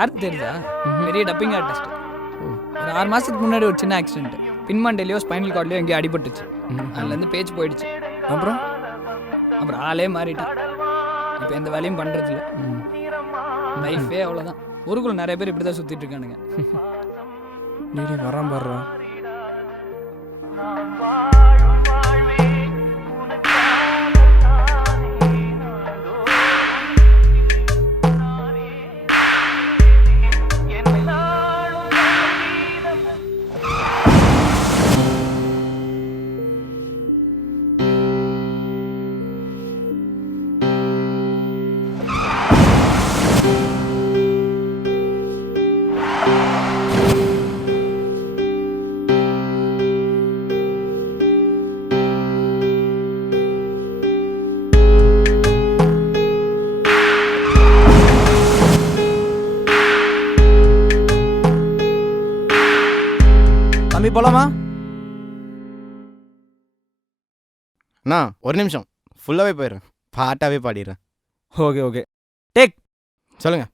யாருக்கு தெரியுதா? பெரிய டப்பிங் ஆர்டிஸ்ட். ஒரு 6 மாதத்துக்கு முன்னாடி ஒரு சின்ன ஆக்சிடென்ட். பின்மண்டையிலையோ ஸ்பைனல் கார்ட்லையோ எங்கேயோ அடிபட்டுச்சு. அதுலேருந்து பேச்சு போயிடுச்சு. அப்புறம் ஆளே மாறிட்டான். இப்போ எந்த வேலையும் பண்ணுறதில்ல. லைஃபே அவ்வளோதான். ஊருக்குள்ள நிறைய பேர் இப்படி தான் சுற்றிட்டு இருக்கானுங்க. நீ வரான் பாடுறா. தம்பி போலாமா? அண்ணா ஒரு நிமிஷம், ஃபுல்லாகவே போயிடுறேன், பாட்டாகவே பாடிடுறேன். Okay take. சொல்லுங்கள்.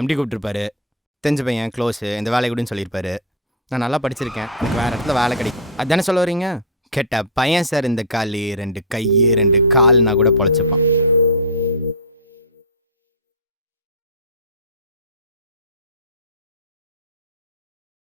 எம்டி கூப்பிட்டுருப்பாரு, தெரிஞ்ச பையன், க்ளோஸு, இந்த வேலை கூடன்னு சொல்லியிருப்பாரு. நான் நல்லா படிச்சிருக்கேன், எனக்கு வேறு இடத்துல வேலை கிடைக்கும், அதுதானே சொல்ல வரீங்க? கேட்டா பையன் சார், இந்த கால் 2 கை 2 கால்னா கூட பொழைச்சிப்பான்.